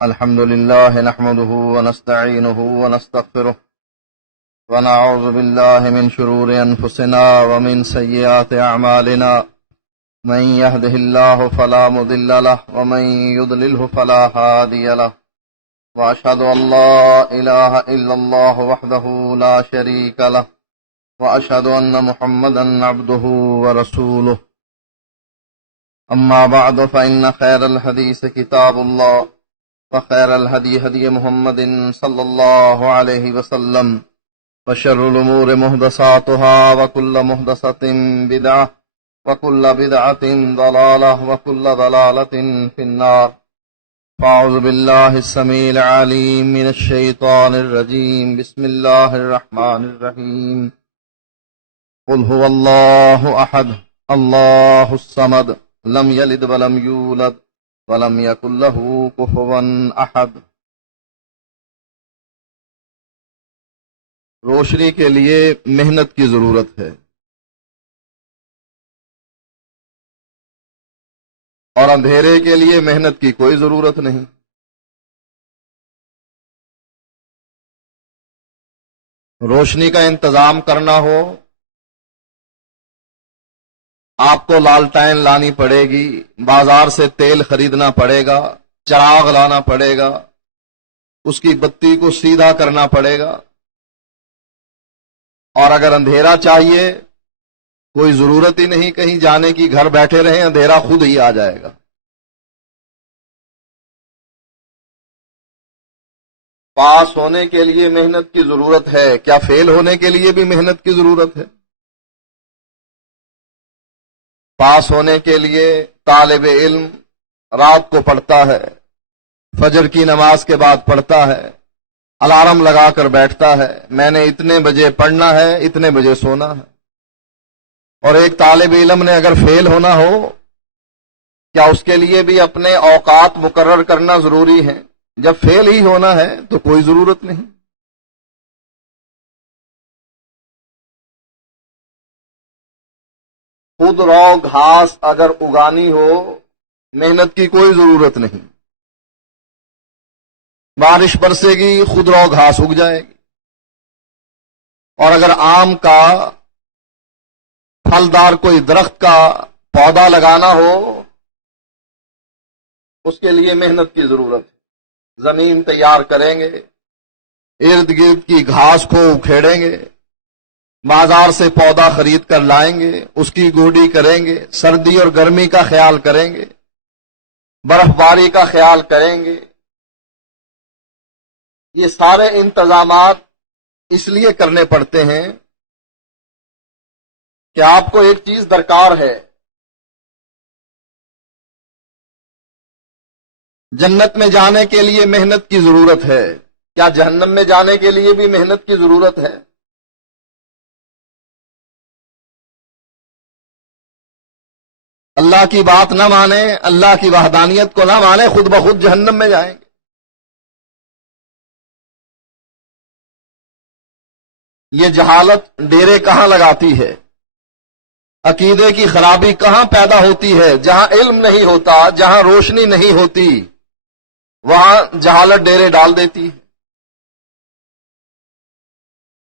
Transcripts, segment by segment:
الحمد لله نحمده ونستعينه ونستغفره ونعوذ بالله من شرور أنفسنا ومن سيئات أعمالنا من يهده الله فلا مضل له ومن يضلله فلا هادي له وأشهد أن لا إله إلا الله وحده لا شريك له وأشهد أن محمدا عبده ورسوله أما بعد فإن خير الحديث كتاب الله وخير الهدي هدي محمد صلى الله عليه وسلم وشر الأمور محدثاتها وكل محدثة بدعة وكل بدعة ضلالة وكل ضلالة في النار. فأعوذ بالله السميع العليم من الشيطان الرجيم. بسم الله الرحمن الرحيم. قل هو الله أحد الله الصمد لم يلد ولم يولد ولم يكن له كفوا احد. روشنی کے لیے محنت کی ضرورت ہے اور اندھیرے کے لیے محنت کی کوئی ضرورت نہیں. روشنی کا انتظام کرنا ہو آپ کو لالٹین لانی پڑے گی، بازار سے تیل خریدنا پڑے گا، چراغ لانا پڑے گا، اس کی بتی کو سیدھا کرنا پڑے گا. اور اگر اندھیرا چاہیے کوئی ضرورت ہی نہیں کہیں جانے کی، گھر بیٹھے رہیں اندھیرا خود ہی آ جائے گا. پاس ہونے کے لیے محنت کی ضرورت ہے، کیا فیل ہونے کے لیے بھی محنت کی ضرورت ہے؟ پاس ہونے کے لیے طالب علم رات کو پڑھتا ہے، فجر کی نماز کے بعد پڑھتا ہے، الارم لگا کر بیٹھتا ہے میں نے اتنے بجے پڑھنا ہے، اتنے بجے سونا ہے. اور ایک طالب علم نے اگر فیل ہونا ہو کیا اس کے لیے بھی اپنے اوقات مقرر کرنا ضروری ہے؟ جب فیل ہی ہونا ہے تو کوئی ضرورت نہیں. خود رو گھاس اگر اگانی ہو محنت کی کوئی ضرورت نہیں. بارش برسے گی خود رو گھاس اگ جائے گی. اور اگر آم کا پھلدار کوئی درخت کا پودا لگانا ہو اس کے لیے محنت کی ضرورت ہے. زمین تیار کریں گے، ارد گرد کی گھاس کو اکھیڑیں گے، بازار سے پودا خرید کر لائیں گے، اس کی گوڈی کریں گے، سردی اور گرمی کا خیال کریں گے، برف باری کا خیال کریں گے. یہ سارے انتظامات اس لیے کرنے پڑتے ہیں کہ آپ کو ایک چیز درکار ہے. جنت میں جانے کے لیے محنت کی ضرورت ہے، کیا جہنم میں جانے کے لیے بھی محنت کی ضرورت ہے؟ اللہ کی بات نہ مانیں، اللہ کی وحدانیت کو نہ مانیں، خود بخود جہنم میں جائیں گے. یہ جہالت ڈیرے کہاں لگاتی ہے؟ عقیدے کی خرابی کہاں پیدا ہوتی ہے؟ جہاں علم نہیں ہوتا، جہاں روشنی نہیں ہوتی وہاں جہالت ڈیرے ڈال دیتی ہے.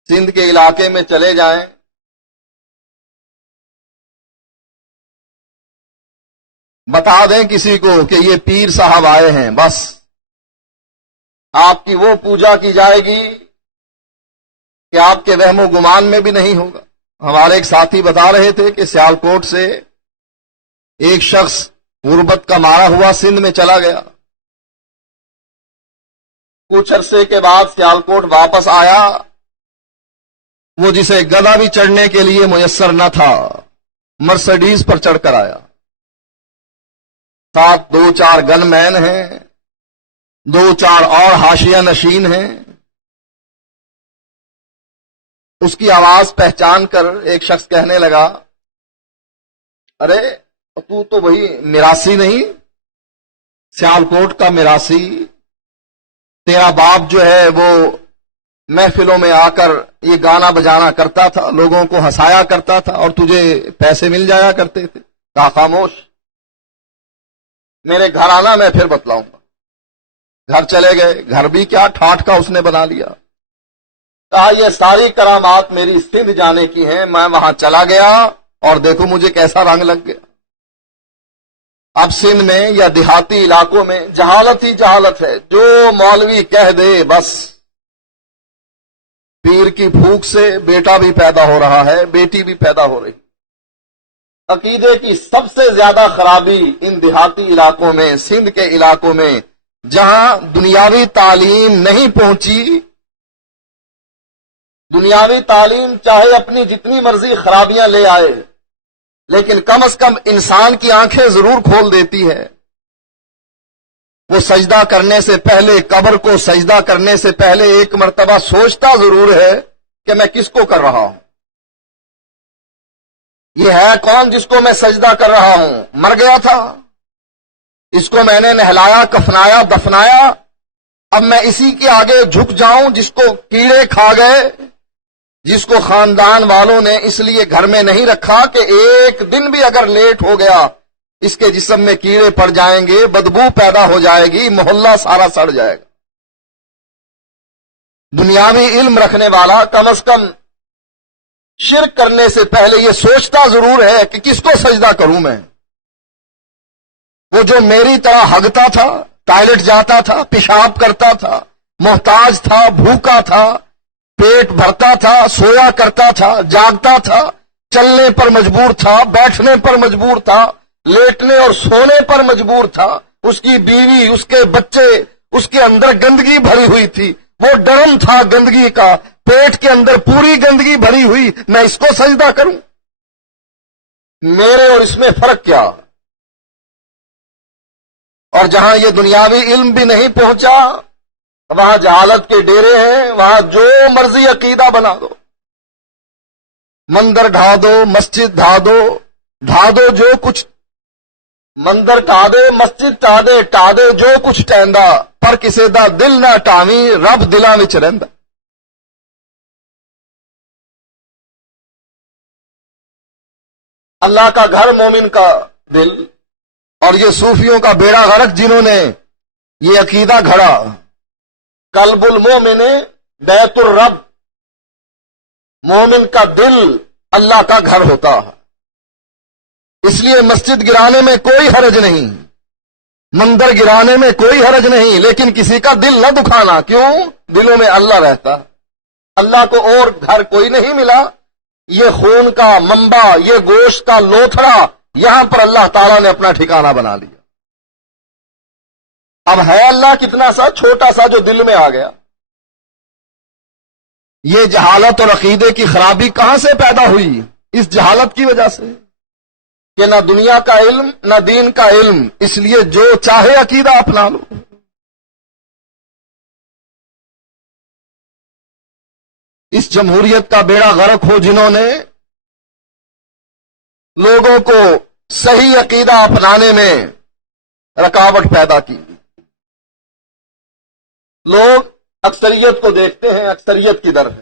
سندھ کے علاقے میں چلے جائیں، بتا دیں کسی کو کہ یہ پیر صاحب آئے ہیں، بس آپ کی وہ پوجا کی جائے گی کہ آپ کے وہم و گمان میں بھی نہیں ہوگا. ہمارے ایک ساتھی بتا رہے تھے کہ سیالکوٹ سے ایک شخص غربت کا مارا ہوا سندھ میں چلا گیا، کچھ عرصے کے بعد سیالکوٹ واپس آیا، وہ جسے گدھا بھی چڑھنے کے لیے میسر نہ تھا مرسڈیز پر چڑھ کر آیا. ساتھ 2-4 گن مین ہیں، 2-4 اور حاشیہ نشین ہیں. اس کی آواز پہچان کر ایک شخص کہنے لگا، ارے تو وہی میراسی نہیں، سیالکوٹ کا میراسی، تیرا باپ جو ہے وہ محفلوں میں آ کر یہ گانا بجانا کرتا تھا، لوگوں کو ہنسایا کرتا تھا اور تجھے پیسے مل جایا کرتے تھے. کہا خاموش، میرے گھر آنا میں پھر بتلاؤں گا. گھر چلے گئے، گھر بھی کیا ٹھاٹھ کا اس نے بنا لیا. کہا یہ ساری کرامات میری سندھ جانے کی ہیں. میں وہاں چلا گیا اور دیکھو مجھے کیسا رنگ لگ گیا. اب سندھ میں یا دیہاتی علاقوں میں جہالت ہی جہالت ہے. جو مولوی کہہ دے بس. پیر کی پھوک سے بیٹا بھی پیدا ہو رہا ہے، بیٹی بھی پیدا ہو رہی. عقیدے کی سب سے زیادہ خرابی ان دیہاتی علاقوں میں، سندھ کے علاقوں میں جہاں دنیاوی تعلیم نہیں پہنچی. دنیاوی تعلیم چاہے اپنی جتنی مرضی خرابیاں لے آئے، لیکن کم از کم انسان کی آنکھیں ضرور کھول دیتی ہے. وہ سجدہ کرنے سے پہلے، قبر کو سجدہ کرنے سے پہلے ایک مرتبہ سوچتا ضرور ہے کہ میں کس کو کر رہا ہوں. یہ ہے کون جس کو میں سجدہ کر رہا ہوں؟ مر گیا تھا، اس کو میں نے نہلایا، کفنایا، دفنایا. اب میں اسی کے آگے جھک جاؤں جس کو کیڑے کھا گئے، جس کو خاندان والوں نے اس لیے گھر میں نہیں رکھا کہ ایک دن بھی اگر لیٹ ہو گیا اس کے جسم میں کیڑے پڑ جائیں گے، بدبو پیدا ہو جائے گی، محلہ سارا سڑ جائے گا. دنیاوی علم رکھنے والا کم از کم شرک کرنے سے پہلے یہ سوچتا ضرور ہے کہ کس کو سجدہ کروں میں. وہ جو میری طرح ہگتا تھا، ٹوائلٹ جاتا تھا، پیشاب کرتا تھا، محتاج تھا، بھوکا تھا، پیٹ بھرتا تھا، سویا کرتا تھا، جاگتا تھا، چلنے پر مجبور تھا، بیٹھنے پر مجبور تھا، لیٹنے اور سونے پر مجبور تھا. اس کی بیوی، اس کے بچے، اس کے اندر گندگی بھری ہوئی تھی. وہ ڈرم تھا گندگی کا، پیٹ کے اندر پوری گندگی بھری ہوئی. میں اس کو سجدہ کروں؟ میرے اور اس میں فرق کیا؟ اور جہاں یہ دنیاوی علم بھی نہیں پہنچا وہاں جہالت کے ڈیرے ہیں. وہاں جو مرضی عقیدہ بنا دو، مندر ڈھا دو، مسجد ڈھا دو جو کچھ، مندر ٹا دے، مسجد ٹا دے جو کچھ ٹیندا، پر کسے دا دل نہ ٹاویں، رب دلاں وچ رہندا. اللہ کا گھر مومن کا دل. اور یہ صوفیوں کا بیڑا غرق جنہوں نے یہ عقیدہ گھڑا، قلب المومن بیت الرب، مومن کا دل اللہ کا گھر ہوتا ہے. اس لیے مسجد گرانے میں کوئی حرج نہیں، مندر گرانے میں کوئی حرج نہیں، لیکن کسی کا دل نہ دکھانا. کیوں؟ دلوں میں اللہ رہتا. اللہ کو اور گھر کوئی نہیں ملا. یہ خون کا منبع، یہ گوشت کا لوتھڑا، یہاں پر اللہ تعالیٰ نے اپنا ٹھکانہ بنا لیا. اب ہے اللہ کتنا سا چھوٹا سا جو دل میں آ گیا. یہ جہالت اور عقیدے کی خرابی کہاں سے پیدا ہوئی؟ اس جہالت کی وجہ سے کہ نہ دنیا کا علم نہ دین کا علم. اس لیے جو چاہے عقیدہ اپنا لو. اس جمہوریت کا بیڑا غرق ہو جنہوں نے لوگوں کو صحیح عقیدہ اپنانے میں رکاوٹ پیدا کی. لوگ اکثریت کو دیکھتے ہیں، اکثریت کدھر ہے،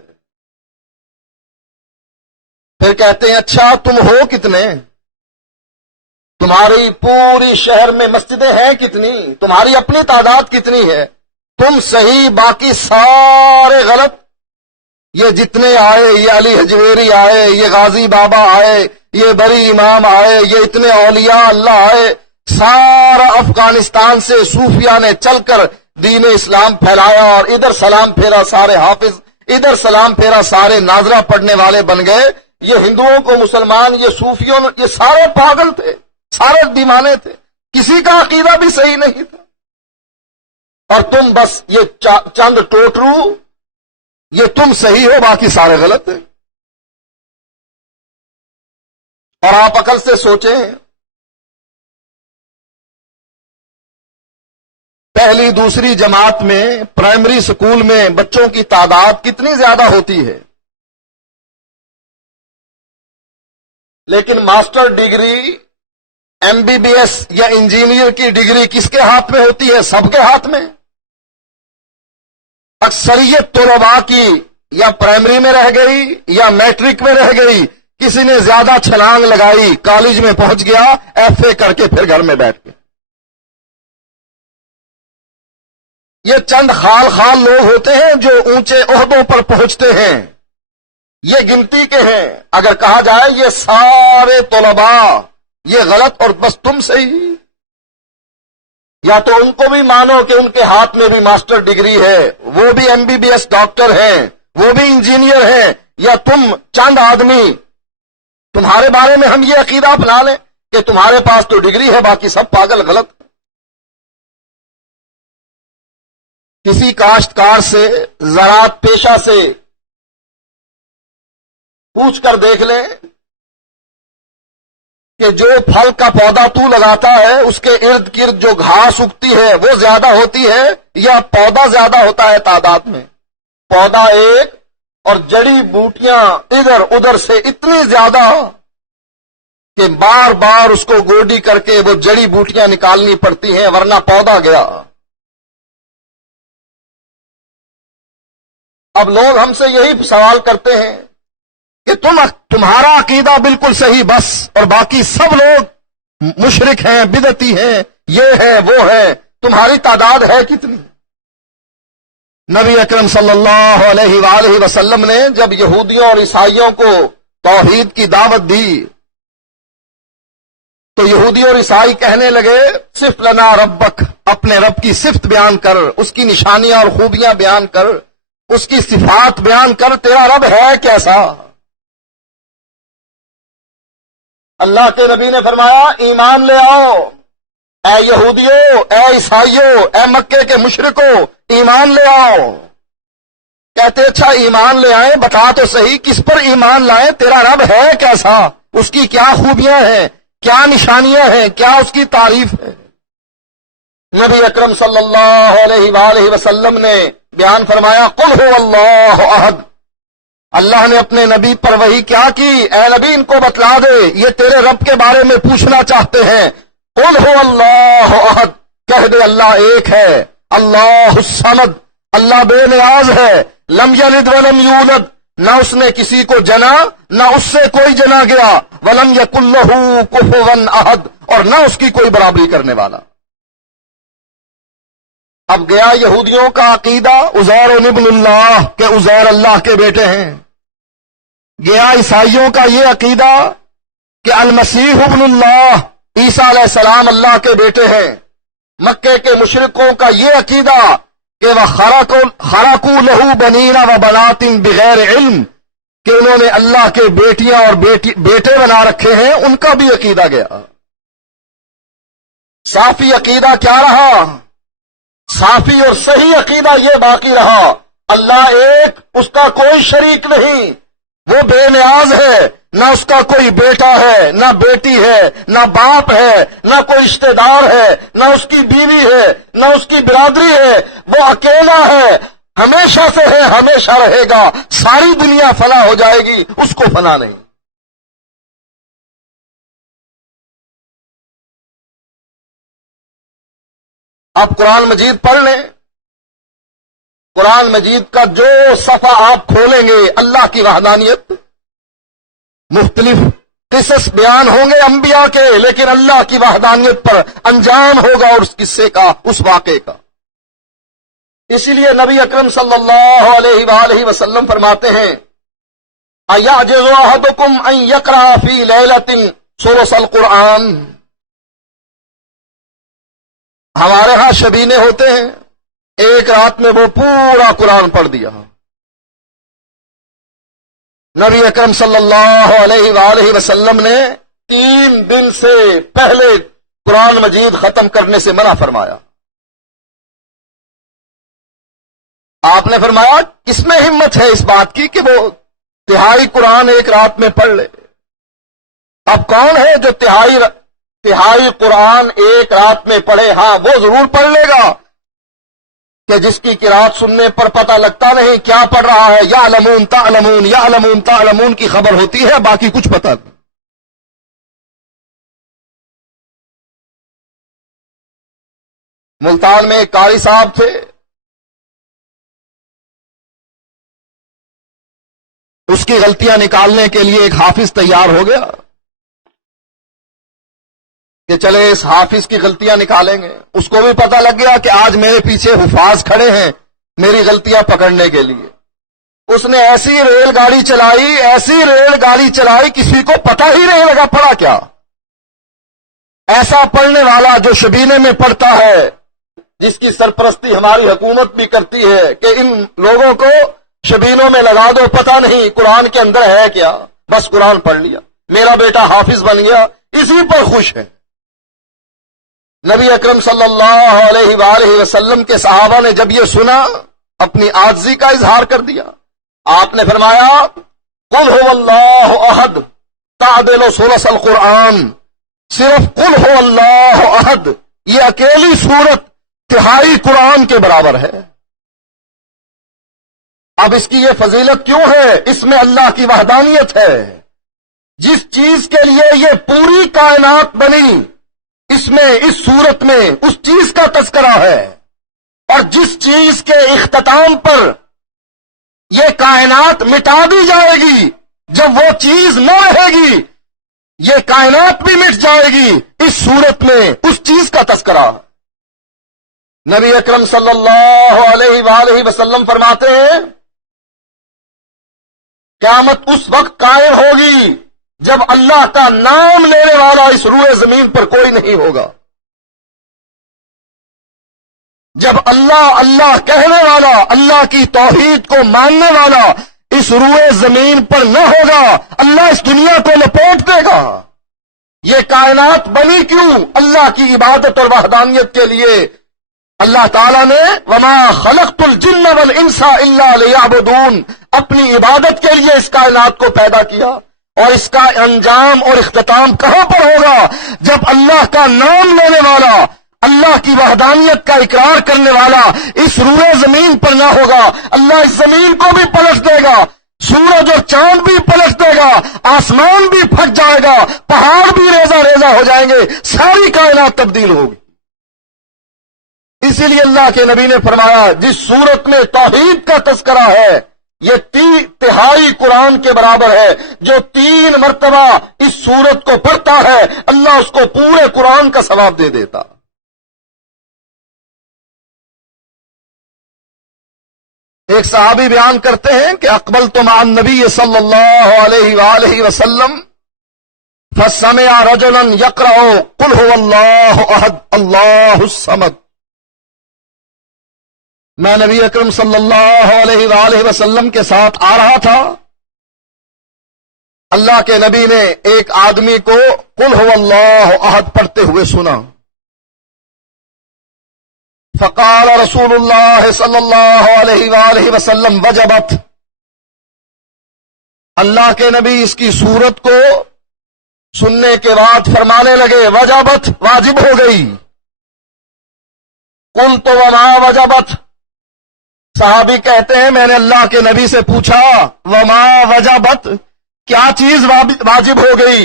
پھر کہتے ہیں اچھا تم ہو کتنے، تمہاری پوری شہر میں مسجدیں ہیں کتنی، تمہاری اپنی تعداد کتنی ہے، تم صحیح باقی سارے غلط. یہ جتنے آئے، یہ علی حجویری آئے، یہ غازی بابا آئے، یہ بری امام آئے، یہ اتنے اولیاء اللہ آئے، سارا افغانستان سے صوفیاء نے چل کر دین اسلام پھیلایا، اور ادھر سلام پھیرا سارے حافظ، ادھر سلام پھیرا سارے ناظرہ پڑھنے والے بن گئے. یہ ہندوؤں کو مسلمان، یہ صوفیوں، یہ سارے پاگل تھے، سارے دیوانے تھے، کسی کا عقیدہ بھی صحیح نہیں تھا. اور تم بس یہ چند ٹوٹرو، یہ تم صحیح ہو، باقی سارے غلط ہیں. اور آپ عقل سے سوچیں، پہلی دوسری جماعت میں پرائمری سکول میں بچوں کی تعداد کتنی زیادہ ہوتی ہے، لیکن master degree, M B B S یا انجینئر کی ڈگری کس کے ہاتھ میں ہوتی ہے؟ سب کے ہاتھ میں. اکثریت طلباء کی یا پرائمری میں رہ گئی یا میٹرک میں رہ گئی. کسی نے زیادہ چھلانگ لگائی، کالج میں پہنچ گیا، ایف اے کر کے پھر گھر میں بیٹھ کے. یہ چند خال خال لوگ ہوتے ہیں جو اونچے عہدوں پر پہنچتے ہیں، یہ گنتی کے ہیں۔ اگر کہا جائے یہ سارے طلباء، یہ غلط اور بس تم سے ہی، یا تو ان کو بھی مانو کہ ان کے ہاتھ میں بھی ماسٹر ڈگری ہے، وہ بھی MBBS ڈاکٹر ہیں، وہ بھی انجینئر ہیں، یا تم چند آدمی، تمہارے بارے میں ہم یہ عقیدہ اپنا لیں کہ تمہارے پاس تو ڈگری ہے، باقی سب پاگل غلط۔ کسی کاشتکار سے، زراعت پیشہ سے پوچھ کر دیکھ لیں کہ جو پھل کا پودا تو لگاتا ہے اس کے ارد گرد جو گھاس اگتی ہے وہ زیادہ ہوتی ہے یا پودا زیادہ ہوتا ہے تعداد میں؟ پودا ایک اور جڑی بوٹیاں ادھر ادھر سے اتنی زیادہ کہ بار بار اس کو گوڈی کر کے وہ جڑی بوٹیاں نکالنی پڑتی ہیں، ورنہ پودا گیا۔ اب لوگ ہم سے یہی سوال کرتے ہیں کہ تمہارا عقیدہ بالکل صحیح بس، اور باقی سب لوگ مشرک ہیں، بدعتی ہیں، یہ ہے وہ ہے، تمہاری تعداد ہے کتنی؟ نبی اکرم صلی اللہ علیہ وآلہ وسلم نے جب یہودیوں اور عیسائیوں کو توحید کی دعوت دی تو یہودی اور عیسائی کہنے لگے صف لنا ربک، اپنے رب کی صفت بیان کر، اس کی نشانیاں اور خوبیاں بیان کر، اس کی صفات بیان کر، تیرا رب ہے کیسا؟ اللہ کے نبی نے فرمایا ایمان لے آؤ، اے یہودیوں، اے عیسائیوں، اے مکے کے مشرکوں، ایمان لے آؤ۔ کہتے اچھا ایمان لے آئیں، بتا تو صحیح کس پر ایمان لائیں، تیرا رب ہے کیسا، اس کی کیا خوبیاں ہیں، کیا نشانیاں ہیں، کیا اس کی تعریف ہے؟ نبی اکرم صلی اللہ علیہ وآلہ وسلم نے بیان فرمایا قل هو اللہ احد۔ اللہ نے اپنے نبی پر وحی کیا کی، اے نبی ان کو بتلا دے، یہ تیرے رب کے بارے میں پوچھنا چاہتے ہیں۔ قل هو اللہ احد، کہہ دے اللہ ایک ہے، اللہ الصمد، اللہ بے نیاز ہے، لم یلد ولم یولد، نہ اس نے کسی کو جنا نہ اس سے کوئی جنا گیا، ولم یکن لہ کفوا احد، اور نہ اس کی کوئی برابری کرنے والا۔ اب گیا یہودیوں کا عقیدہ عزیر ابن اللہ کہ عزیر اللہ کے بیٹے ہیں، گیا عیسائیوں کا یہ عقیدہ کہ المسیح ابن اللہ، عیسیٰ علیہ السلام اللہ کے بیٹے ہیں، مکے کے مشرکوں کا یہ عقیدہ کہ وہ خرقوا لہ بنین و بنات بغیر علم، کہ انہوں نے اللہ کے بیٹیاں اور بیٹے بنا رکھے ہیں، ان کا بھی عقیدہ گیا۔ صافی عقیدہ کیا رہا؟ صافی اور صحیح عقیدہ یہ باقی رہا اللہ ایک، اس کا کوئی شریک نہیں، وہ بے نیاز ہے، نہ اس کا کوئی بیٹا ہے، نہ بیٹی ہے، نہ باپ ہے، نہ کوئی رشتہ دار ہے، نہ اس کی بیوی ہے، نہ اس کی برادری ہے، وہ اکیلا ہے، ہمیشہ سے ہے، ہمیشہ رہے گا، ساری دنیا فنا ہو جائے گی، اس کو فنا نہیں۔ آپ قرآن مجید پڑھ لیں، قرآن مجید کا جو صفحہ آپ کھولیں گے اللہ کی وحدانیت، مختلف قصص بیان ہوں گے انبیاء کے، لیکن اللہ کی وحدانیت پر انجام ہوگا اور اس قصے کا، اس واقعے کا۔ اسی لیے نبی اکرم صلی اللہ علیہ وآلہ وسلم فرماتے ہیں اَيَعْجِزُ أَحَدُكُمْ أَن يَقْرَأَ فِي لَيْلَةٍ ثُلُثَ الْقُرْآنِ، ہمارے ہاں شبینے ہوتے ہیں، ایک رات میں وہ پورا قرآن پڑھ دیا۔ نبی اکرم صلی اللہ علیہ وآلہ وسلم نے 3 دن سے پہلے قرآن مجید ختم کرنے سے منع فرمایا۔ آپ نے فرمایا کس میں ہمت ہے اس بات کی کہ وہ تہائی قرآن ایک رات میں پڑھ لے؟ اب کون ہے جو تہائی قرآن ایک رات میں پڑھے؟ ہاں وہ ضرور پڑھ لے گا کہ جس کی قرات سننے پر پتہ لگتا نہیں کیا پڑھ رہا ہے، یعلمون تعلمون یعلمون تعلمون کی خبر ہوتی ہے، باقی کچھ پتہ نہیں۔ ملتان میں ایک قاری صاحب تھے، اس کی غلطیاں نکالنے کے لیے ایک حافظ تیار ہو گیا، کہ چلے اس حافظ کی غلطیاں نکالیں گے. اس کو بھی پتہ لگ گیا کہ آج میرے پیچھے حفاظ کھڑے ہیں میری غلطیاں پکڑنے کے لیے. اس نے ایسی ریل گاڑی چلائی کسی کو پتہ ہی نہیں لگا پڑا کیا. ایسا پڑھنے والا جو شبینے میں پڑھتا ہے، جس کی سرپرستی ہماری حکومت بھی کرتی ہے کہ ان لوگوں کو شبینوں میں لگا دو، پتہ نہیں قرآن کے اندر ہے کیا، بس قرآن پڑھ لیا، میرا بیٹا حافظ بن گیا، اسی پر خوش ہے. نبی اکرم صلی اللہ علیہ وآلہ وسلم کے صحابہ نے جب یہ سنا اپنی عاجزی کا اظہار کر دیا. آپ نے فرمایا قل هو اللہ احد تعدل ثلث القرآن. صرف قل هو اللہ احد یہ اکیلی سورت تہائی قرآن کے برابر ہے. اب اس کی یہ فضیلت کیوں ہے؟ اس میں اللہ کی وحدانیت ہے. جس چیز کے لیے یہ پوری کائنات بنی، اس میں اس سورت میں اس چیز کا تذکرہ ہے. اور جس چیز کے اختتام پر یہ کائنات مٹا دی جائے گی، جب وہ چیز نہ رہے گی یہ کائنات بھی مٹ جائے گی، اس سورت میں اس چیز کا تذکرہ. نبی اکرم صلی اللہ علیہ وآلہ وسلم فرماتے ہیں قیامت اس وقت قائم ہوگی جب اللہ کا نام لینے والا اس روئے زمین پر کوئی نہیں ہوگا. جب اللہ کہنے والا، اللہ کی توحید کو ماننے والا اس روئے زمین پر نہ ہوگا، اللہ اس دنیا کو لپیٹ دے گا. یہ کائنات بنی کیوں؟ اللہ کی عبادت اور وحدانیت کے لیے. اللہ تعالیٰ نے وما خلقت الجن والانس الا لیعبدون اپنی عبادت کے لیے اس کائنات کو پیدا کیا. اور اس کا انجام اور اختتام کہاں پر ہوگا؟ جب اللہ کا نام لینے والا، اللہ کی وحدانیت کا اقرار کرنے والا اس روئے زمین پر نہ ہوگا. اللہ اس زمین کو بھی پلٹ دے گا، سورج اور چاند بھی پلٹ دے گا، آسمان بھی پھٹ جائے گا، پہاڑ بھی ریزہ ریزہ ہو جائیں گے، ساری کائنات تبدیل ہوگی. اسی لیے اللہ کے نبی نے فرمایا جس سورت میں توحید کا تذکرہ ہے یہ تہائی قرآن کے برابر ہے. جو 3 مرتبہ اس سورت کو پڑھتا ہے اللہ اس کو پورے قرآن کا ثواب دے دیتا. ایک صحابی بیان کرتے ہیں کہ اقبلت مع النبی صلی اللہ علیہ وآلہ وسلم فسمع رجلا يقرأ قل هو اللہ احد اللہ الصمد. میں نبی اکرم صلی اللہ علیہ وآلہ وسلم کے ساتھ آ رہا تھا. اللہ کے نبی نے ایک آدمی کو قل هو اللہ احد پڑھتے ہوئے سنا. فقال رسول اللہ صلی اللہ علیہ وآلہ وسلم وجبت. اللہ کے نبی اس کی صورت کو سننے کے بعد فرمانے لگے وجبت واجب ہو گئی. قلت وما وجبت. صحابی کہتے ہیں میں نے اللہ کے نبی سے پوچھا وما وجبت کیا چیز واجب ہو گئی؟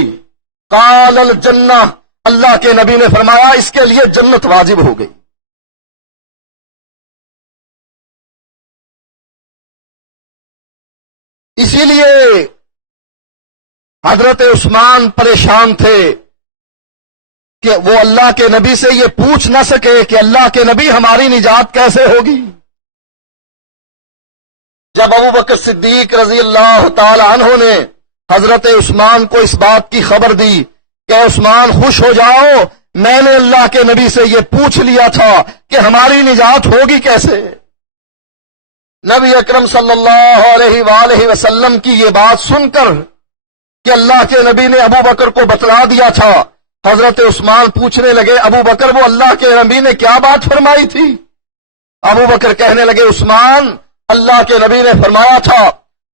قال الجنہ. اللہ کے نبی نے فرمایا اس کے لیے جنت واجب ہو گئی. اسی لیے حضرت عثمان پریشان تھے کہ وہ اللہ کے نبی سے یہ پوچھ نہ سکے کہ اللہ کے نبی ہماری نجات کیسے ہوگی. جب ابو بکر صدیق رضی اللہ تعالی عنہ نے حضرت عثمان کو اس بات کی خبر دی کہ عثمان خوش ہو جاؤ، میں نے اللہ کے نبی سے یہ پوچھ لیا تھا کہ ہماری نجات ہوگی کیسے. نبی اکرم صلی اللہ علیہ وآلہ وسلم کی یہ بات سن کر کہ اللہ کے نبی نے ابو بکر کو بتلا دیا تھا، حضرت عثمان پوچھنے لگے ابو بکر وہ اللہ کے نبی نے کیا بات فرمائی تھی؟ ابو بکر کہنے لگے عثمان اللہ کے نبی نے فرمایا تھا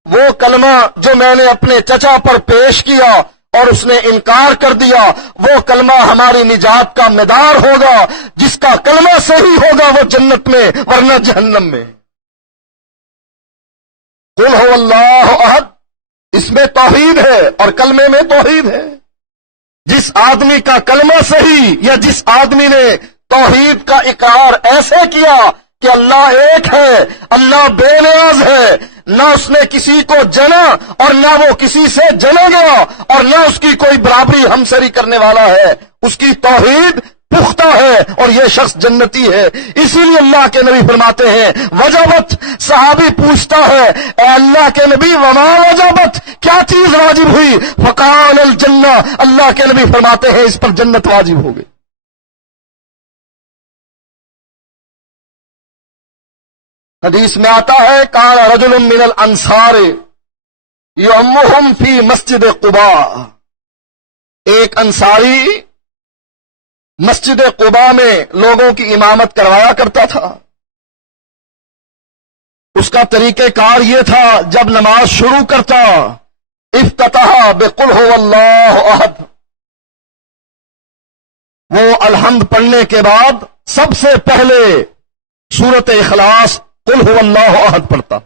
وہ کلمہ جو میں نے اپنے چچا پر پیش کیا اور اس نے انکار کر دیا وہ کلمہ ہماری نجات کا مدار ہوگا، جس کا کلمہ صحیح ہوگا وہ جنت میں ورنہ جہنم میں. قل هو اللہ احد اس میں توحید ہے اور کلمے میں توحید ہے. جس آدمی کا کلمہ صحیح یا جس آدمی نے توحید کا اقرار ایسے کیا کہ اللہ ایک ہے، اللہ بے نیاز ہے، نہ اس نے کسی کو جنا اور نہ وہ کسی سے جنا گیا، اور نہ اس کی کوئی برابری ہمسری کرنے والا ہے، اس کی توحید پختہ ہے اور یہ شخص جنتی ہے۔ اسی لیے اللہ کے نبی فرماتے ہیں وجبت، صحابی پوچھتا ہے اے اللہ کے نبی وما وجبت، کیا چیز واجب ہوئی؟ فقال الجنہ، اللہ کے نبی فرماتے ہیں اس پر جنت واجب ہو گئی۔ حدیث میں آتا ہے کان رجل من الانصار یؤمہم فی مسجد قباء، ایک انصاری مسجد قباء میں لوگوں کی امامت کروایا کرتا تھا۔ اس کا طریقہ کار یہ تھا جب نماز شروع کرتا افتتح بقل هو اللہ احد، وہ الحمد پڑھنے کے بعد سب سے پہلے سورۃ اخلاص قل هو اللہ احد پڑھتا،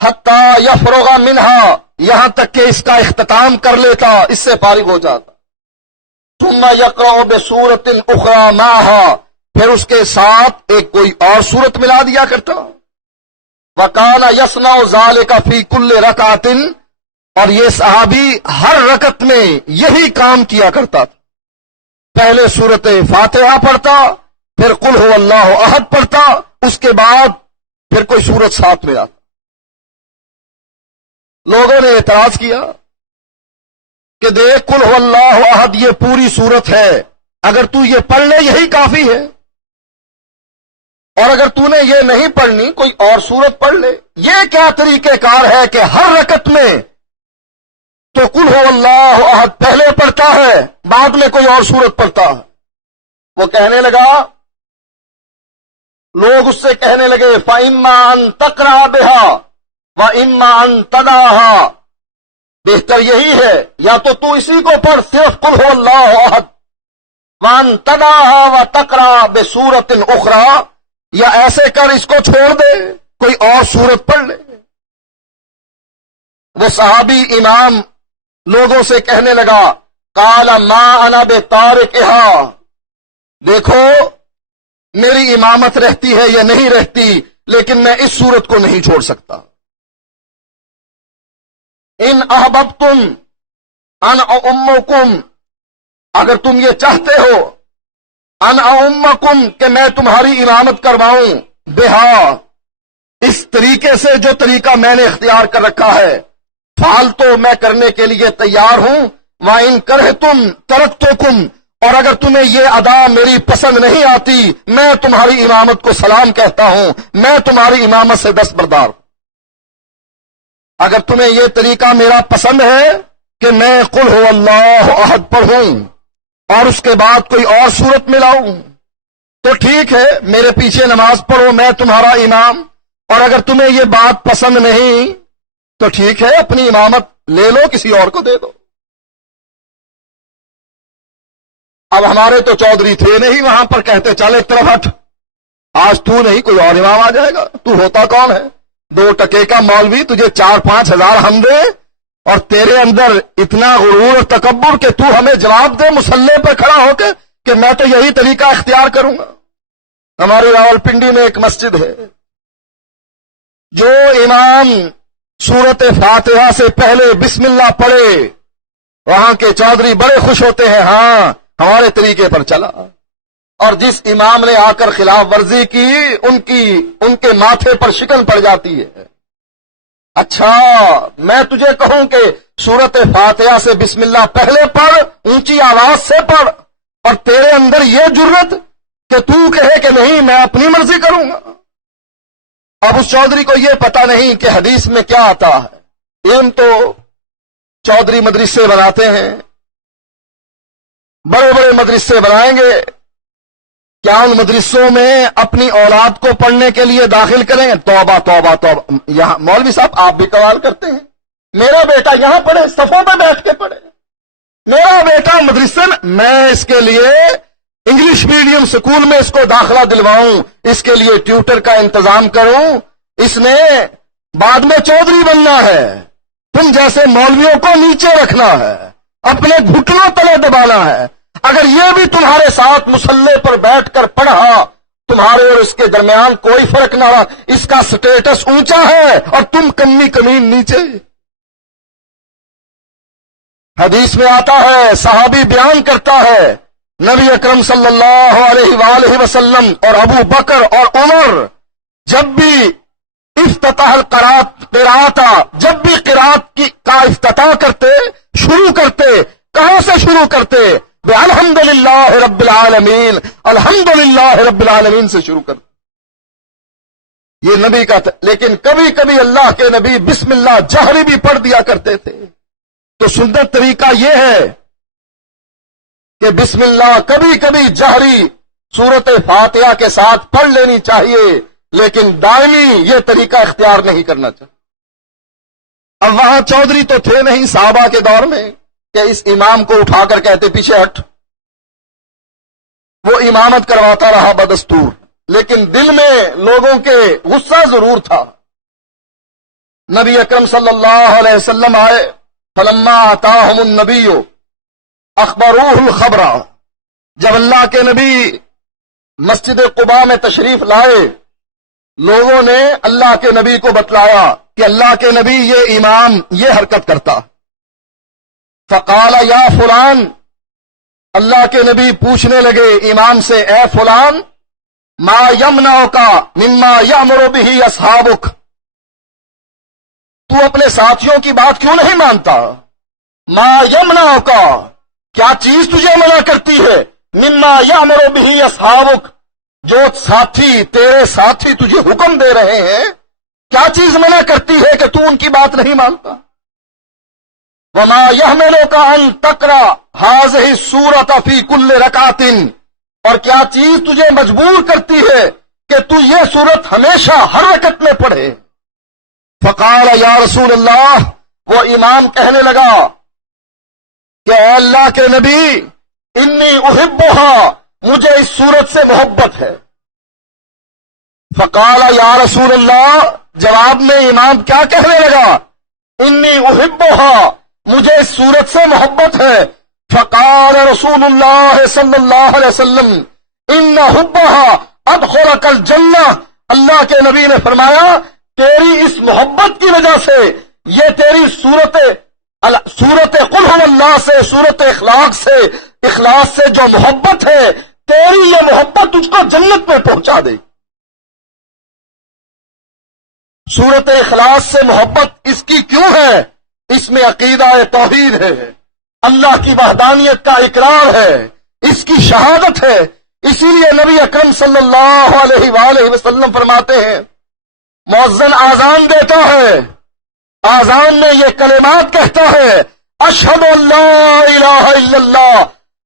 حتی یفرغ منہا، یہاں تک کہ اس کا اختتام کر لیتا، اس سے فارغ ہو جاتا۔ ثم یقرأ بسورۃ اخری معها، پھر اس کے ساتھ ایک کوئی اور سورت ملا دیا کرتا۔ وکان یصنع ذلک فی کل رکعۃ، اور یہ صحابی ہر رکعت میں یہی کام کیا کرتا تھا، پہلے سورت فاتحہ پڑھتا، پھر قل هو اللہ احد پڑھتا، اس کے بعد پھر کوئی سورت ساتھ میں آتا۔ لوگوں نے اعتراض کیا کہ دیکھ قل هو اللہ احد یہ پوری سورت ہے، اگر تو یہ پڑھ لے یہی کافی ہے، اور اگر تو نے یہ نہیں پڑھنی کوئی اور سورت پڑھ لے۔ یہ کیا طریقہ کار ہے کہ ہر رکعت میں تو قل هو اللہ احد پہلے پڑھتا ہے، بعد میں کوئی اور سورت پڑھتا ہے؟ وہ کہنے لگا، لوگ اس سے کہنے لگے فَإِمَّا أَن تَقْرَأَ بِهَا وَإِمَّا أَن تَدَعَهَا، بہتر یہی ہے یا تو اسی کو پڑھ صرف قل هو اللہ احد، وَأَن تَدَعَهَا وَتَقْرَأَ بِسُورَةٍ أُخْرَى، یا ایسے کر اس کو چھوڑ دے کوئی اور سورت پڑھ لے۔ وہ صحابی امام لوگوں سے کہنے لگا قال ما انا بتارکها، دیکھو میری امامت رہتی ہے یا نہیں رہتی، لیکن میں اس سورت کو نہیں چھوڑ سکتا۔ ان احببتم ان اؤمکم، اگر تم یہ چاہتے ہو ان اؤمکم کہ میں تمہاری امامت کرواؤں، بہا اس طریقے سے جو طریقہ میں نے اختیار کر رکھا ہے، فعل تو میں کرنے کے لیے تیار ہوں، وَإِن كَرِهْتُمْ تَرَكْتُكُمْ، اور اگر تمہیں یہ ادا میری پسند نہیں آتی میں تمہاری امامت کو سلام کہتا ہوں، میں تمہاری امامت سے دستبردار ہوں۔ اگر تمہیں یہ طریقہ میرا پسند ہے کہ میں قل هو اللہ احد پڑھوں اور اس کے بعد کوئی اور سورت ملاؤں، تو ٹھیک ہے میرے پیچھے نماز پڑھو، میں تمہارا امام، اور اگر تمہیں یہ بات پسند نہیں تو ٹھیک ہے اپنی امامت لے لو، کسی اور کو دے دو۔ اب ہمارے تو چودھری تھے نہیں وہاں پر، کہتے چل ایک طرف ہٹ، آج تو نہیں کوئی اور امام آ جائے گا، تو ہوتا کون ہے؟ 2 ٹکے کا مولوی، تجھے 4-5 ہزار ہم دے اور تیرے اندر اتنا غرور اور تکبر کہ تو ہمیں جواب دے مصلی پہ کھڑا ہو کے کہ میں تو یہی طریقہ اختیار کروں گا۔ ہماری راولپنڈی میں ایک مسجد ہے، جو امام سورت فاتحہ سے پہلے بسم اللہ پڑھے وہاں کے چودھری بڑے خوش ہوتے ہیں، ہاں ہمارے طریقے پر چلا، اور جس امام نے آ کر خلاف ورزی کی ان کے ماتھے پر شکن پڑ جاتی ہے۔ اچھا میں تجھے کہوں کہ سورت فاتحہ سے بسم اللہ پہلے پڑھ، اونچی آواز سے پڑھ، اور تیرے اندر یہ جرت کہ تو کہے کہ نہیں میں اپنی مرضی کروں گا۔ اب اس چودھری کو یہ پتا نہیں کہ حدیث میں کیا آتا ہے، علم تو چودھری مدرسے بناتے ہیں، بڑے بڑے مدرسے بنائیں گے، کیا ان مدرسوں میں اپنی اولاد کو پڑھنے کے لیے داخل کریں گے؟ توبہ توبہ توبہ، یہاں مولوی صاحب آپ بھی قوال کرتے ہیں، میرا بیٹا یہاں پڑھے، صفوں پہ بیٹھ کے پڑھے، میرا بیٹا مدرسے میں اس کے لیے انگلش میڈیم سکول میں اس کو داخلہ دلواؤں، اس کے لیے ٹیوٹر کا انتظام کروں، اس نے بعد میں چودھری بننا ہے، تم جیسے مولویوں کو نیچے رکھنا ہے، اپنے گھٹنوں تلے دبانا ہے۔ اگر یہ بھی تمہارے ساتھ مصلی پر بیٹھ کر پڑھا، تمہارے اور اس کے درمیان کوئی فرق نہ رہا، اس کا سٹیٹس اونچا ہے اور تم کمی کمین نیچے۔ حدیث میں آتا ہے، صحابی بیان کرتا ہے، نبی اکرم صلی اللہ علیہ وآلہ وسلم اور ابو بکر اور عمر جب بھی افتتاح قرات جب بھی قرات کا افتتاح کرتے، شروع کرتے، کہاں سے شروع کرتے؟ الحمدللہ رب العالمین، الحمدللہ رب العالمین سے شروع کرتے۔ یہ نبی کا تھا، لیکن کبھی کبھی اللہ کے نبی بسم اللہ جہری بھی پڑھ دیا کرتے تھے۔ تو سنت طریقہ یہ ہے کہ بسم اللہ کبھی کبھی جہری سورت فاتحہ کے ساتھ پڑھ لینی چاہیے، لیکن دائمی یہ طریقہ اختیار نہیں کرنا چاہیے۔ اب وہاں چودھری تو تھے نہیں صحابہ کے دور میں کہ اس امام کو اٹھا کر کہتے پیچھے ہٹ، وہ امامت کرواتا رہا بدستور، لیکن دل میں لوگوں کے غصہ ضرور تھا۔ نبی اکرم صلی اللہ علیہ وسلم آئے، فلما آتاہم النبی اخبروہ الخبر، جب اللہ کے نبی مسجد قباء میں تشریف لائے، لوگوں نے اللہ کے نبی کو بتلایا کہ اللہ کے نبی یہ امام یہ حرکت کرتا۔ فقال یا فلان، اللہ کے نبی پوچھنے لگے امام سے، اے فلان، ما یمنعک مما یامر بہ اصحابک، تو اپنے ساتھیوں کی بات کیوں نہیں مانتا؟ ما یمنعک، کیا چیز تجھے منع کرتی ہے؟ مما یامر بہ اصحابک، جو ساتھی تیرے ساتھی تجھے حکم دے رہے ہیں، کیا چیز منع کرتی ہے کہ تو ان کی بات نہیں مانتا؟ وما یحملک ان تقرأ ہذہ السورۃ فی کل رکعۃ، اور کیا چیز تجھے مجبور کرتی ہے کہ تو یہ سورت ہمیشہ ہر رکعت میں پڑھے؟ فقال یا رسول اللہ، وہ امام کہنے لگا کہ اے اللہ کے نبی، انی احبھا، مجھے اس سورت سے محبت ہے۔ فقال یا رسول اللہ، جواب میں امام کیا کہنے لگا؟ انی احبھا، مجھے اس سورت سے محبت ہے۔ فقال رسول اللہ صلی اللہ علیہ وسلم، ان حبھا ادخلک الجنہ، اللہ کے نبی نے فرمایا تیری اس محبت کی وجہ سے، یہ تیری سورت قل هو اللہ سے، سورت اخلاص سے جو محبت ہے، تیری یہ محبت تجھ کو جنت میں پہنچا دے۔ سورت اخلاص سے محبت اس کی کیوں ہے؟ اس میں عقیدہ توحید ہے، اللہ کی وحدانیت کا اقرار ہے، اس کی شہادت ہے۔ اسی لیے نبی اکرم صلی اللہ علیہ وآلہ وسلم فرماتے ہیں، مؤذن آذان دیتا ہے، آذان میں یہ کلمات کہتا ہے، اشہد ان لا الہ الا اللہ،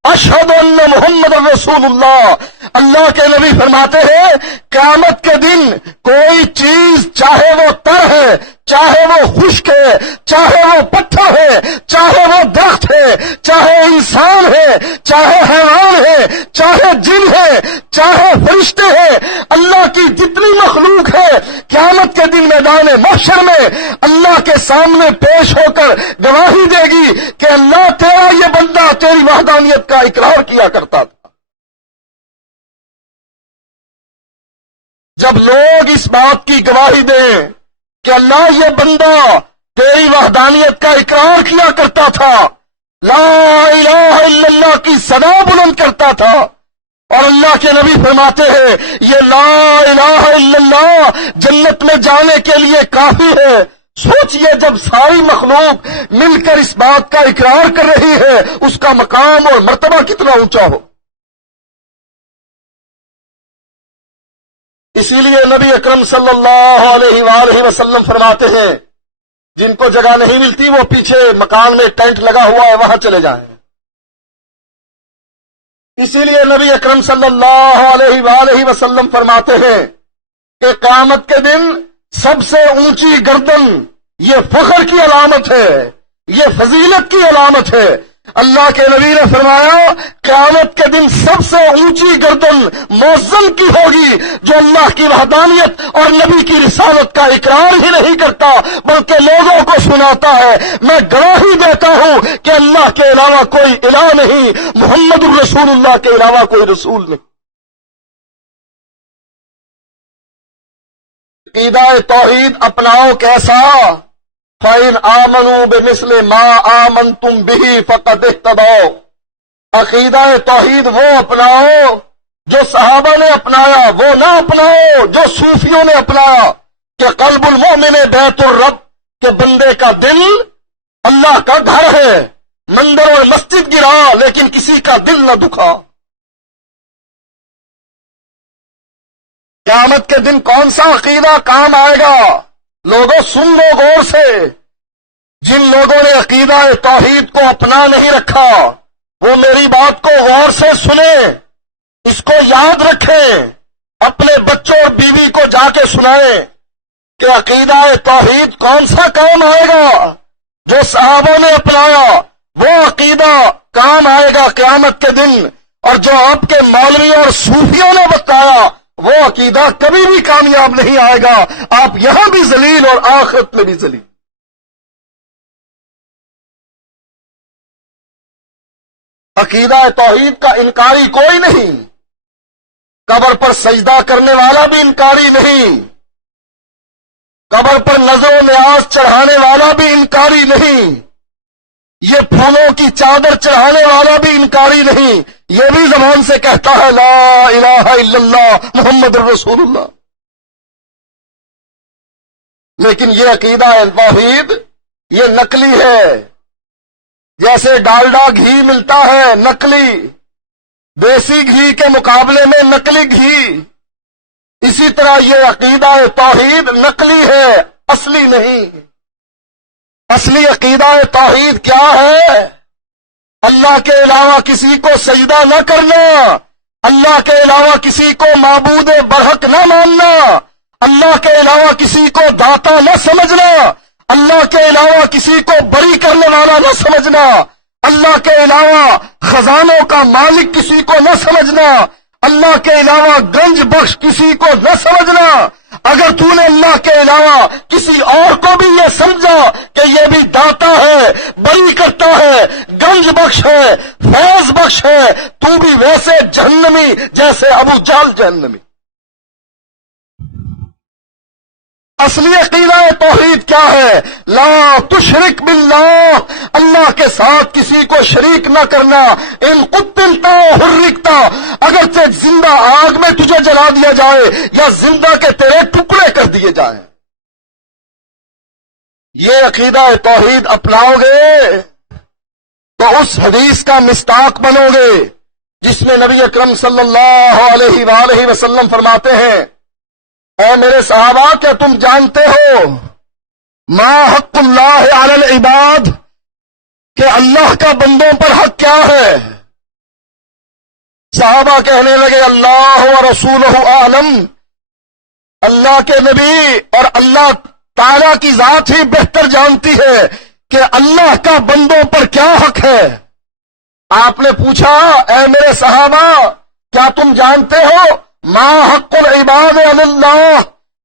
اشہد ان محمد رسول اللہ۔ اللہ کے نبی فرماتے ہیں قیامت کے دن کوئی چیز، چاہے وہ تر ہے، چاہے وہ خشک ہے، چاہے وہ پتھر ہے، چاہے وہ درخت ہے، چاہے انسان ہے، چاہے حیوان ہے، چاہے جن ہے، چاہے فرشتے ہیں، اللہ کی جتنی مخلوق ہے، قیامت کے دن میدان محشر میں اللہ کے سامنے پیش ہو کر گواہی دے گی کہ اللہ تیرا یہ بندہ تیری وحدانیت کا اقرار کیا کرتا تھا۔ جب لوگ اس بات کی گواہی دیں کہ اللہ یہ بندہ تیری وحدانیت کا اقرار کیا کرتا تھا، لا الہ الا اللہ کی صدا بلند کرتا تھا، اور اللہ کے نبی فرماتے ہیں یہ لا الہ الا اللہ جنت میں جانے کے لیے کافی ہے۔ سوچئے جب ساری مخلوق مل کر اس بات کا اقرار کر رہی ہے، اس کا مقام اور مرتبہ کتنا اونچا ہو۔ اسی لیے نبی اکرم صلی اللہ علیہ وآلہ وسلم فرماتے ہیں جن کو جگہ نہیں ملتی وہ پیچھے مکان میں ٹینٹ لگا ہوا ہے وہاں چلے جائیں۔ اسی لیے نبی اکرم صلی اللہ علیہ وآلہ وسلم فرماتے ہیں کہ قیامت کے دن سب سے اونچی گردن یہ فخر کی علامت ہے، یہ فضیلت کی علامت ہے۔ اللہ کے نبی نے فرمایا قیامت کے دن سب سے اونچی گردن مؤذن کی ہوگی جو اللہ کی وحدانیت اور نبی کی رسالت کا اقرار ہی نہیں کرتا بلکہ لوگوں کو سناتا ہے، میں گواہی دیتا ہوں کہ اللہ کے علاوہ کوئی الہ نہیں، محمد الرسول اللہ کے علاوہ کوئی رسول نہیں۔ عقیدہ توحید اپناؤ کیسا؟ فَإِنْ آمَنُوا بِمِثْلِ مَا آمَنْتُمْ بِهِ فَقَدْ اهْتَدَوْا، عقیدہ توحید وہ اپناؤ جو صحابہ نے اپنایا، وہ نہ اپناؤ جو صوفیوں نے اپنایا کہ قلب المؤمن بیت الرب، کہ بندے کا دل اللہ کا گھر ہے، مندر اور مسجد گرا لیکن کسی کا دل نہ دکھا۔ قیامت کے دن کون سا عقیدہ کام آئے گا؟ لوگوں سن لو غور سے، جن لوگوں نے عقیدہ توحید کو اپنا نہیں رکھا وہ میری بات کو غور سے سنیں، اس کو یاد رکھیں، اپنے بچوں اور بیوی کو جا کے سنائیں کہ عقیدہ توحید کون سا کام آئے گا؟ جو صحابوں نے اپنایا وہ عقیدہ کام آئے گا قیامت کے دن، اور جو آپ کے مولوی اور صوفیوں نے بتایا وہ عقیدہ کبھی بھی کامیاب نہیں آئے گا، آپ یہاں بھی ذلیل اور آخرت میں بھی ذلیل۔ عقیدہ توحید کا انکاری کوئی نہیں، قبر پر سجدہ کرنے والا بھی انکاری نہیں، قبر پر نظر و نیاز چڑھانے والا بھی انکاری نہیں، یہ پھولوں کی چادر چڑھانے والا بھی انکاری نہیں، یہ بھی زبان سے کہتا ہے لا الہ الا اللہ محمد رسول اللہ، لیکن یہ عقیدہ توحید یہ نقلی ہے، جیسے ڈالڈا گھی ملتا ہے نقلی، دیسی گھی کے مقابلے میں نقلی گھی، اسی طرح یہ عقیدہ توحید نقلی ہے، اصلی نہیں۔ اصلی عقیدہ توحید کیا ہے؟ اللہ کے علاوہ کسی کو سجدہ نہ کرنا، اللہ کے علاوہ کسی کو معبود برحق نہ ماننا، اللہ کے علاوہ کسی کو داتا نہ سمجھنا، اللہ کے علاوہ کسی کو بری کرنے والا نہ سمجھنا، اللہ کے علاوہ خزانوں کا مالک کسی کو نہ سمجھنا، اللہ کے علاوہ گنج بخش کسی کو نہ سمجھنا۔ اگر تو نے اللہ کے علاوہ کسی اور کو بھی یہ سمجھا کہ یہ بھی داتا ہے، بری کرتا ہے، گنج بخش ہے، فیض بخش ہے، تو بھی ویسے جہنمی جیسے ابو جہل جہنمی۔ اصلی عقیدہ توحید کیا ہے؟ لا تشرک باللہ، اللہ کے ساتھ کسی کو شریک نہ کرنا۔ ان قتلتا حرکتا، اگرچہ زندہ آگ میں تجھے جلا دیا جائے یا زندہ کے تیرے ٹکڑے کر دیے جائیں، یہ عقیدہ توحید اپناؤ گے تو اس حدیث کا مصداق بنو گے جس میں نبی اکرم صلی اللہ علیہ وآلہ وسلم فرماتے ہیں، اے میرے صحابہ کیا تم جانتے ہو ما حق اللہ علی العباد، کہ اللہ کا بندوں پر حق کیا ہے؟ صحابہ کہنے لگے اللہ و رسولہ اعلم، اللہ کے نبی اور اللہ تعالی کی ذات ہی بہتر جانتی ہے کہ اللہ کا بندوں پر کیا حق ہے۔ آپ نے پوچھا اے میرے صحابہ کیا تم جانتے ہو ما حق العباد علی اللہ،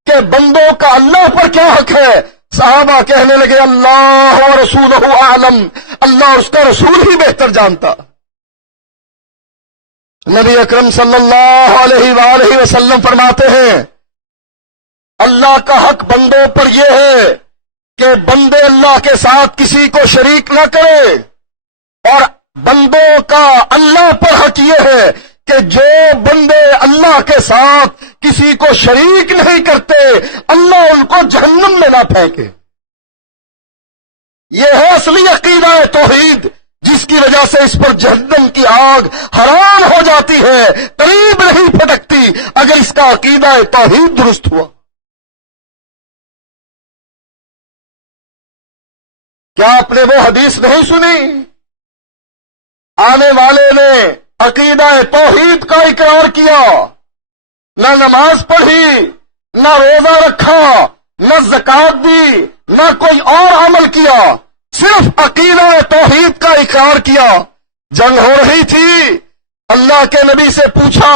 کہ بندوں کا اللہ پر کیا حق ہے؟ صحابہ کہنے لگے اللہ و رسولہ اعلم، اللہ اس کا رسول ہی بہتر جانتا۔ نبی اکرم صلی اللہ علیہ وآلہ وسلم فرماتے ہیں اللہ کا حق بندوں پر یہ ہے کہ بندے اللہ کے ساتھ کسی کو شریک نہ کرے، اور بندوں کا اللہ پر حق یہ ہے کہ جو بندے اللہ کے ساتھ کسی کو شریک نہیں کرتے اللہ ان کو جہنم میں نہ پھینکے۔ یہ ہے اصلی عقیدہ توحید، جس کی وجہ سے اس پر جہنم کی آگ حرام ہو جاتی ہے، قریب نہیں پھٹکتی اگر اس کا عقیدہ توحید درست ہوا۔ کیا آپ نے وہ حدیث نہیں سنی؟ آنے والے نے عقیدہ توحید کا اقرار کیا، نہ نماز پڑھی، نہ روزہ رکھا، نہ زکات دی، نہ کوئی اور عمل کیا، صرف عقیدہ توحید کا اقرار کیا۔ جنگ ہو رہی تھی، اللہ کے نبی سے پوچھا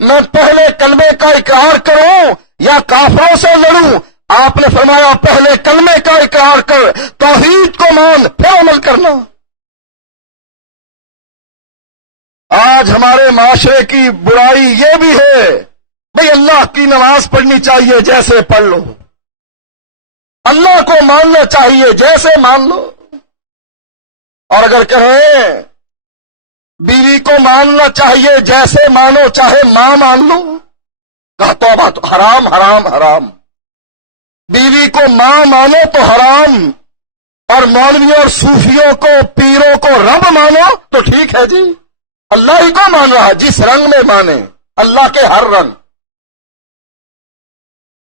میں پہلے کلمے کا اقرار کروں یا کافروں سے لڑوں؟ آپ نے فرمایا پہلے کلمے کا اقرار کر، توحید کو مان، پھر عمل کرنا۔ آج ہمارے معاشرے کی برائی یہ بھی ہے، بھئی اللہ کی نماز پڑھنی چاہیے جیسے پڑھ لو، اللہ کو ماننا چاہیے جیسے مان لو، اور اگر کہیں بیوی کو ماننا چاہیے جیسے مانو، چاہے ماں مان لو، کہا توبہ، تو حرام حرام حرام۔ بیوی کو ماں مانو تو حرام، اور مولویوں اور صوفیوں کو، پیروں کو رب مانو تو ٹھیک ہے جی، اللہ ہی کو مان رہا، جس رنگ میں مانے، اللہ کے ہر رنگ،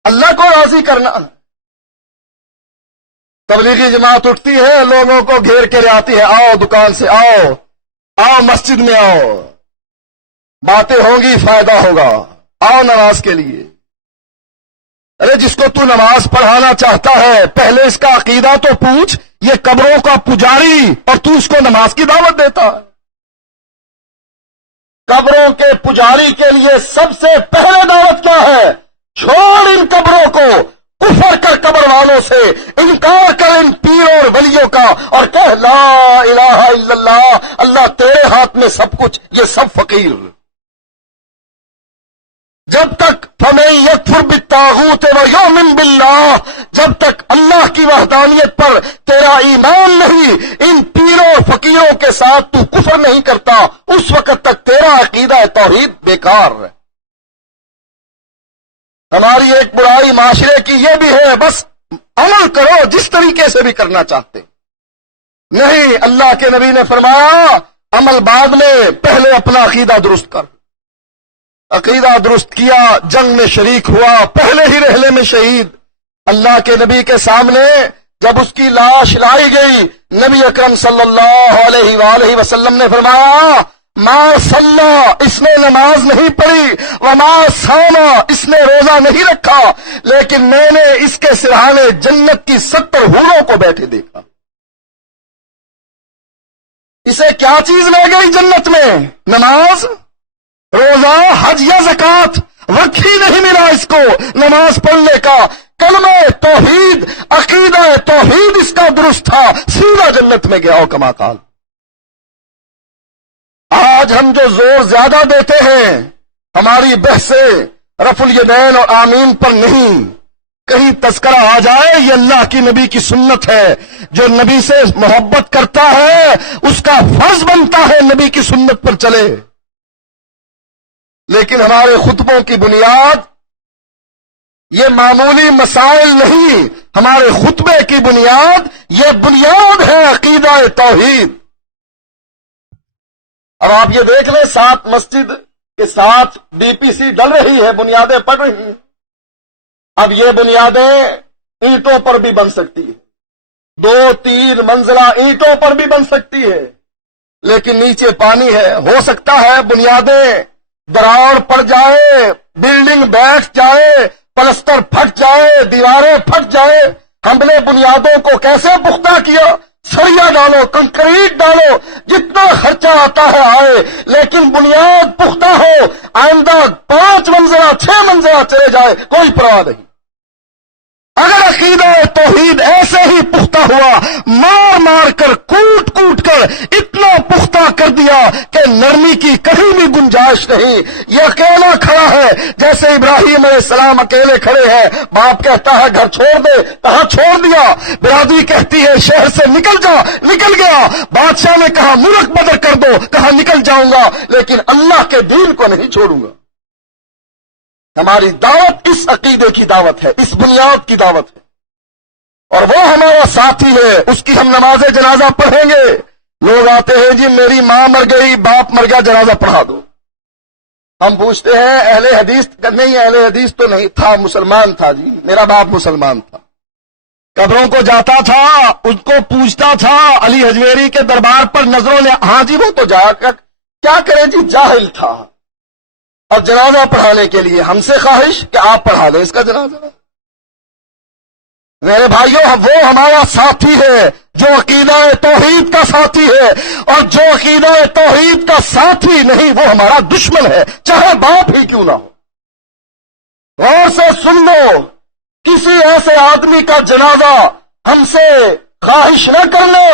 اللہ کو راضی کرنا۔ تبلیغی جماعت اٹھتی ہے، لوگوں کو گھیر کے لے آتی ہے، آؤ دکان سے، آؤ مسجد میں آؤ، باتیں ہوں گی، فائدہ ہوگا، آؤ نماز کے لیے۔ ارے جس کو تو نماز پڑھانا چاہتا ہے، پہلے اس کا عقیدہ تو پوچھ، یہ قبروں کا پجاری اور تو اس کو نماز کی دعوت دیتا ہے۔ قبروں کے پجاری کے لیے سب سے پہلے دعوت کیا ہے؟ چھوڑ ان قبروں کو، کفر کر قبر والوں سے، انکار کر ان پیروں اور ولیوں کا، اور کہہ لا الہ الا اللہ، اللہ تیرے ہاتھ میں سب کچھ، یہ سب فقیر۔ جب تک فمن یکفر بالطاغوت ویؤمن باللہ، جب تک اللہ کی وحدانیت پر تیرا ایمان نہیں، ان پیروں اور فقیروں کے ساتھ تو کفر نہیں کرتا، اس وقت تک تیرا عقیدہ توحید بیکار ہے۔ ہماری ایک برائی معاشرے کی یہ بھی ہے، بس عمل کرو جس طریقے سے بھی کرنا چاہتے، نہیں، اللہ کے نبی نے فرمایا عمل بعد میں، پہلے اپنا عقیدہ درست کر۔ عقیدہ درست کیا، جنگ میں شریک ہوا، پہلے ہی رحلے میں شہید۔ اللہ کے نبی کے سامنے جب اس کی لاش لائی گئی، نبی اکرم صلی اللہ علیہ وآلہ وسلم نے فرمایا ما صلی، اس نے نماز نہیں پڑھی، وما صام، اس نے روزہ نہیں رکھا، لیکن میں نے اس کے سرہانے جنت کی 70 حوروں کو بیٹھے دیکھا۔ اسے کیا چیز لے گئی جنت میں؟ نماز، روزہ، حج یا زکوٰۃ، وقت ہی نہیں ملا اس کو نماز پڑھنے کا۔ کلمہ توحید، عقیدہ توحید اس کا درست تھا، سیدھا جنت میں گیا۔ کما قال۔ آج ہم جو زور زیادہ دیتے ہیں، ہماری بحثیں رفع الیدین اور آمین پر نہیں، کہیں تذکرہ آ جائے یہ اللہ کی نبی کی سنت ہے، جو نبی سے محبت کرتا ہے اس کا فرض بنتا ہے نبی کی سنت پر چلے۔ لیکن ہمارے خطبوں کی بنیاد یہ معمولی مسائل نہیں، ہمارے خطبے کی بنیاد یہ بنیاد ہے عقیدہ توحید۔ اب آپ یہ دیکھ لیں، 7 مسجد کے ساتھ ڈی پی سی ڈل رہی ہے، بنیادیں پڑ رہی ہیں۔ اب یہ بنیادیں اینٹوں پر بھی بن سکتی ہے، 2-3 منزلہ اینٹوں پر بھی بن سکتی ہے، لیکن نیچے پانی ہے۔ ہو سکتا ہے بنیادیں دراڑ پڑ جائے، بلڈنگ بیٹھ جائے، پلستر پھٹ جائے، دیواریں پھٹ جائے۔ ہم نے بنیادوں کو کیسے پختہ کیا؟ سریا ڈالو، کنکریٹ ڈالو، جتنا خرچہ آتا ہے آئے، لیکن بنیاد پختہ ہو، آئندہ 5 منزلہ 6 منزلہ چلے جائے، کوئی پرواہ نہیں۔ اگر عقیدہ توحید ایسے ہی پختہ ہوا، مار مار کر، کوٹ کوٹ کر اتنا پختہ کر دیا کہ نرمی کی کہیں بھی گنجائش نہیں، یہ اکیلا کھڑا ہے، جیسے ابراہیم علیہ السلام اکیلے کھڑے ہیں۔ باپ کہتا ہے گھر چھوڑ دے، کہاں چھوڑ دیا۔ برادری کہتی ہے شہر سے نکل جا، نکل گیا۔ بادشاہ نے کہا ملک بدر کر دو، کہا نکل جاؤں گا، لیکن اللہ کے دین کو نہیں چھوڑوں گا۔ ہماری دعوت اس عقیدے کی دعوت ہے، اس بنیاد کی دعوت ہے، اور وہ ہمارا ساتھی ہے، اس کی ہم نماز جنازہ پڑھیں گے۔ لوگ آتے ہیں جی میری ماں مر گئی، باپ مر گیا، جنازہ پڑھا دو۔ ہم پوچھتے ہیں اہل حدیث؟ نہیں، اہل حدیث تو نہیں تھا، مسلمان تھا جی، میرا باپ مسلمان تھا، قبروں کو جاتا تھا، اس کو پوچھتا تھا، علی حجویری کے دربار پر نظروں نے، ہاں جی وہ تو جا کر کیا کرے جی، جاہل تھا۔ اور جنازہ پڑھانے کے لیے ہم سے خواہش کہ آپ پڑھا لیں اس کا جنازہ۔ میرے بھائیوں، وہ ہمارا ساتھی ہے جو عقیدہ توحید کا ساتھی ہے، اور جو عقیدہ توحید کا ساتھی نہیں وہ ہمارا دشمن ہے، چاہے باپ ہی کیوں نہ ہو۔ غور سے سن لو، کسی ایسے آدمی کا جنازہ ہم سے خواہش نہ کرنا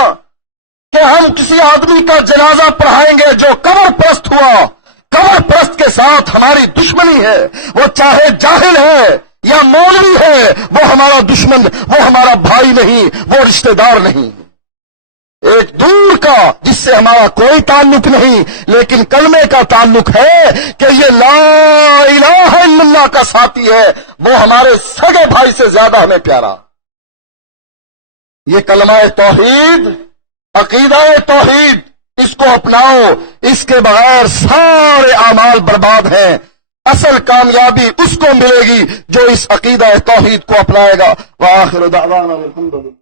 کہ ہم کسی آدمی کا جنازہ پڑھائیں گے جو قبر پرست ہوا، کمر پرست کے ساتھ ہماری دشمنی ہے، وہ چاہے جاہل ہے یا مولوی ہے، وہ ہمارا دشمن، وہ ہمارا بھائی نہیں، وہ رشتہ دار نہیں، ایک دور کا جس سے ہمارا کوئی تعلق نہیں، لیکن کلمے کا تعلق ہے کہ یہ لا الہ الا اللہ کا ساتھی ہے، وہ ہمارے سگے بھائی سے زیادہ ہمیں پیارا۔ یہ کلمہ توحید، عقیدہ توحید، اس کو اپناؤ، اس کے بغیر سارے اعمال برباد ہیں۔ اصل کامیابی اس کو ملے گی جو اس عقیدہ توحید کو اپنائے گا۔ وآخر دعوانا الحمدللہ۔